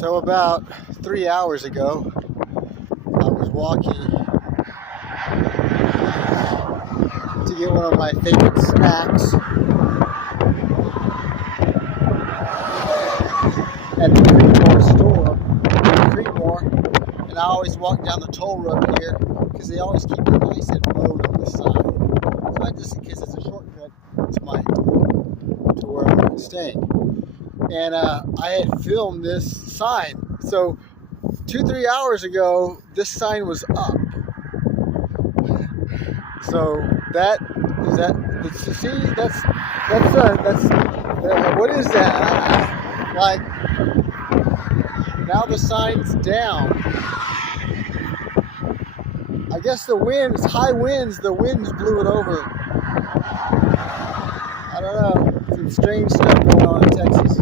So about 3 hours ago, I was walking to get one of my favorite snacks at the Creedmoor store, Creedmoor, and I always walk down the toll road here because they always keep it nice and mowed on the side. So just in case it's a shortcut to where I'm staying. And I had filmed this sign. So 2-3 hours ago, this sign was up. So what is that? Like, now the sign's down. I guess the winds, high winds, the winds blew it over. I don't know. Some strange stuff going on in Texas.